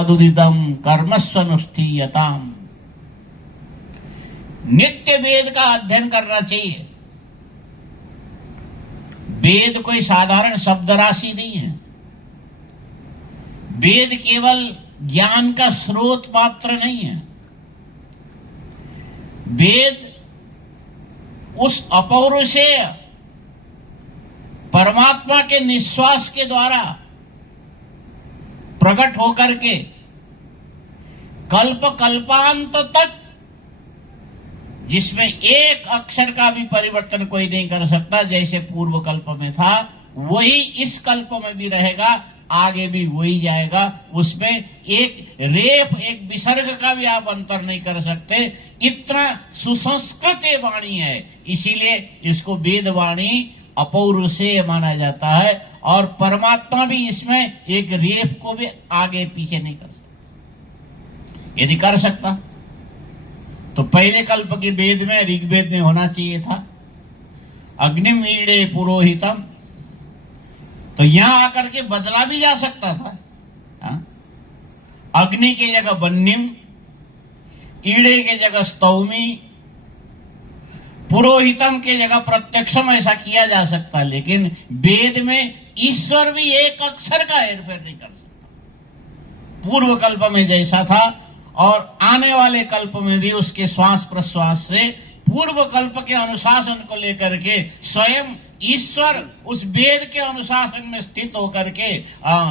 तदुदितम कर्मस्वनुष्ठीयताम। नित्य वेद का अध्ययन करना चाहिए। वेद कोई साधारण शब्द राशि नहीं है। वेद केवल ज्ञान का स्रोत मात्र नहीं है। वेद उस अपौरुषेय परमात्मा के निश्वास के द्वारा प्रकट होकर के कल्प कल्पांत तक, जिसमें एक अक्षर का भी परिवर्तन कोई नहीं कर सकता, जैसे पूर्व कल्प में था वही इस कल्प में भी रहेगा, आगे भी वही जाएगा। उसमें एक रेफ, एक विसर्ग का भी आप अंतर नहीं कर सकते। इतना सुसंस्कृत ये वाणी है, इसीलिए इसको वेद वाणी अपौरुषेय माना जाता है। और परमात्मा भी इसमें एक रेफ को भी आगे पीछे नहीं कर सकता। यदि कर सकता तो पहले कल्प के वेद में, ऋग्वेद में होना चाहिए था अग्निम ईड़े पुरोहितम, तो यहां आकर के बदला भी जा सकता था। अग्नि की जगह वन्यम, ईड़े के जगह स्तौमी, पुरोहितम के जगह प्रत्यक्षम, ऐसा किया जा सकता। लेकिन वेद में ईश्वर भी एक अक्षर का हेरफेर नहीं कर सकता। पूर्व कल्प में जैसा था और आने वाले कल्प में भी उसके श्वास प्रश्वास से पूर्व कल्प के अनुशासन को लेकर के स्वयं ईश्वर उस वेद के अनुशासन में स्थित होकर के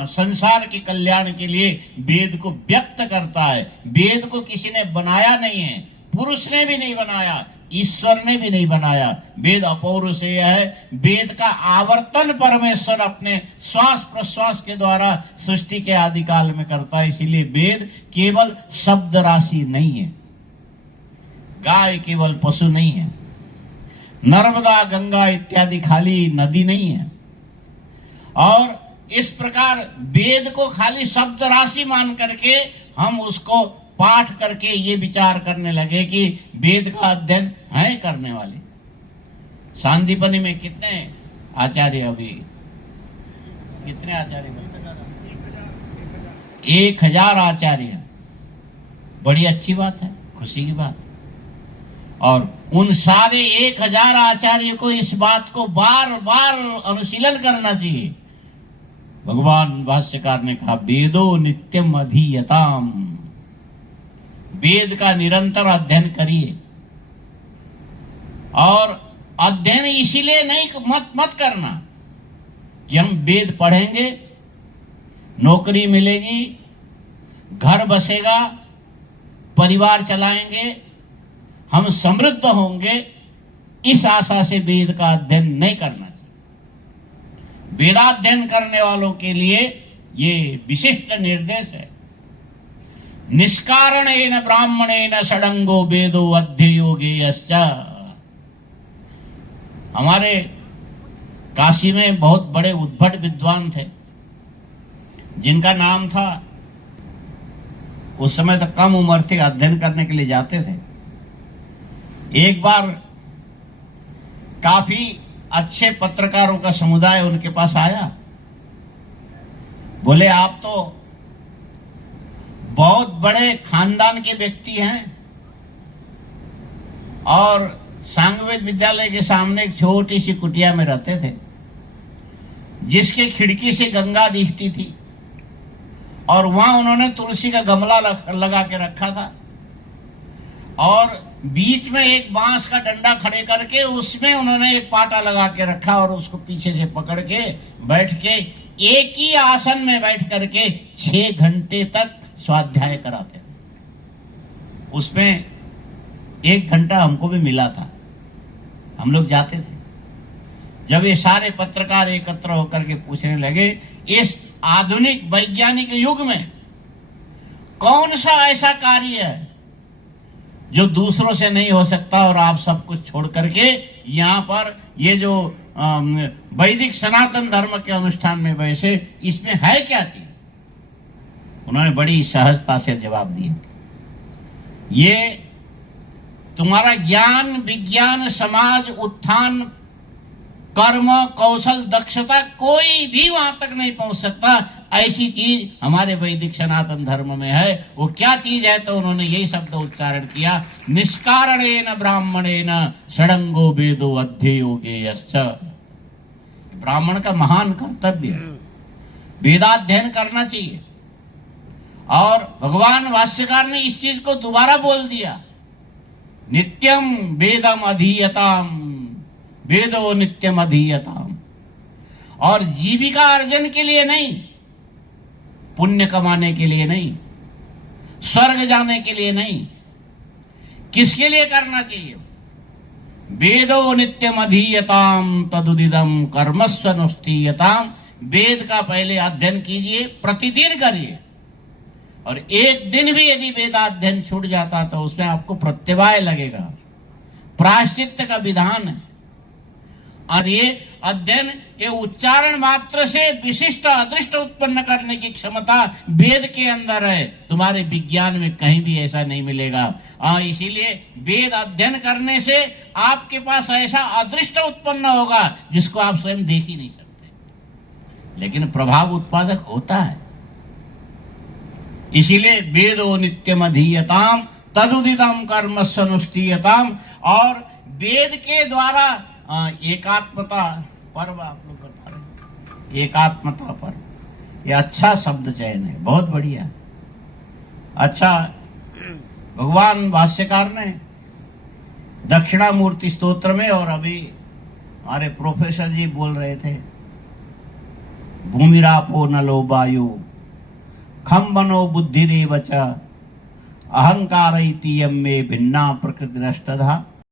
संसार के कल्याण के लिए वेद को व्यक्त करता है। वेद को किसी ने बनाया नहीं है, पुरुष ने भी नहीं बनाया, ईश्वर ने भी नहीं बनाया। वेद अपौरुषेय है। वेद का आवर्तन परमेश्वर अपने श्वास प्रश्वास के द्वारा सृष्टि के आदिकाल में करता है। इसीलिए वेद केवल शब्द राशि नहीं है, गाय केवल पशु नहीं है, नर्मदा गंगा इत्यादि खाली नदी नहीं है। और इस प्रकार वेद को खाली शब्द राशि मान करके हम उसको पाठ करके ये विचार करने लगे कि वेद का अध्ययन है करने वाले। सांदीपनि में कितने आचार्य, अभी कितने आचार्य? 1000 आचार्य। बड़ी अच्छी बात है, खुशी की बात। और उन सारे 1000 आचार्य को इस बात को बार बार अनुशीलन करना चाहिए। भगवान भाष्यकार ने कहा वेदो नित्यम अधीयताम, वेद का निरंतर अध्ययन करिए। और अध्ययन इसीलिए नहीं मत करना कि हम वेद पढ़ेंगे, नौकरी मिलेगी, घर बसेगा, परिवार चलाएंगे, हम समृद्ध होंगे, इस आशा से वेद का अध्ययन नहीं करना चाहिए। वेदाध्ययन करने वालों के लिए ये विशिष्ट निर्देश है। निष्कारणेन ब्राह्मणेन षडंगो वेदो अध्ययो गेयश्च। हमारे काशी में बहुत बड़े उद्भट विद्वान थे, जिनका नाम था, उस समय तो कम उम्र थी, अध्ययन करने के लिए जाते थे। एक बार काफी अच्छे पत्रकारों का समुदाय उनके पास आया। बोले आप तो बहुत बड़े खानदान के व्यक्ति हैं और सांगवेद विद्यालय के सामने एक छोटी सी कुटिया में रहते थे, जिसके खिड़की से गंगा दिखती थी और वहां उन्होंने तुलसी का गमला लगा के रखा था और बीच में एक बांस का डंडा खड़े करके उसमें उन्होंने एक पाटा लगा के रखा और उसको पीछे से पकड़ के बैठ के एक ही आसन में बैठ करके 6 घंटे तक स्वाध्याय कराते थे। उसमें 1 घंटा हमको भी मिला था, हम लोग जाते थे। जब ये सारे पत्रकार एकत्र होकर के पूछने लगे, इस आधुनिक वैज्ञानिक युग में कौन सा ऐसा कार्य है जो दूसरों से नहीं हो सकता और आप सब कुछ छोड़ करके यहाँ पर ये जो वैदिक सनातन धर्म के अनुष्ठान में वैसे इसमें है क्या चीज? उन्होंने बड़ी सहजता से जवाब दिया, ये तुम्हारा ज्ञान विज्ञान समाज उत्थान कर्म कौशल दक्षता कोई भी वहां तक नहीं पहुंच सकता। ऐसी चीज हमारे वैदिक सनातन धर्म में है। वो क्या चीज है? तो उन्होंने यही शब्द उच्चारण किया, निष्कारणेन ब्राह्मणेन षडंगो वेदो अध्ययो गेयश्च। ब्राह्मण का महान कर्तव्य है, वेदाध्ययन करना चाहिए। और भगवान भाष्यकार ने इस चीज को दोबारा बोल दिया, नित्यम वेदम अधीयताम, वेदो नित्यम अधीयताम। और जीविका अर्जन के लिए नहीं, पुण्य कमाने के लिए नहीं, स्वर्ग जाने के लिए नहीं, किसके लिए करना चाहिए? वेदो नित्यम अधीयताम तदुदिदम कर्मस्वनुष्ठीयताम। वेद का पहले अध्ययन कीजिए, प्रतिदिन करिए। और एक दिन भी यदि वेदाध्ययन छूट जाता तो उसमें आपको प्रत्यवाय लगेगा, प्रायश्चित्त का विधान है। और ये अध्ययन, ये उच्चारण मात्र से विशिष्ट अदृष्ट उत्पन्न करने की क्षमता वेद के अंदर है, तुम्हारे विज्ञान में कहीं भी ऐसा नहीं मिलेगा। इसीलिए वेद अध्ययन करने से आपके पास ऐसा अदृष्ट उत्पन्न होगा जिसको आप स्वयं देख ही नहीं सकते, लेकिन प्रभाव उत्पादक होता है। इसीलिए वेदो नित्यम अधीयताम तदुदितम कर्मस्वनुष्ठीयताम। और वेद के द्वारा एकात्मता पर्व, आप लोग बता रहे, एकात्मता पर्व, ये अच्छा शब्द चयन है, बहुत बढ़िया। अच्छा, भगवान भाष्यकार ने दक्षिणामूर्ति स्तोत्र में, और अभी हमारे प्रोफेसर जी बोल रहे थे, भूमिरापो नलो वायु खम बनो बुद्धिरेव च अहंकार इति यम में भिन्ना प्रकृतिरष्टधा।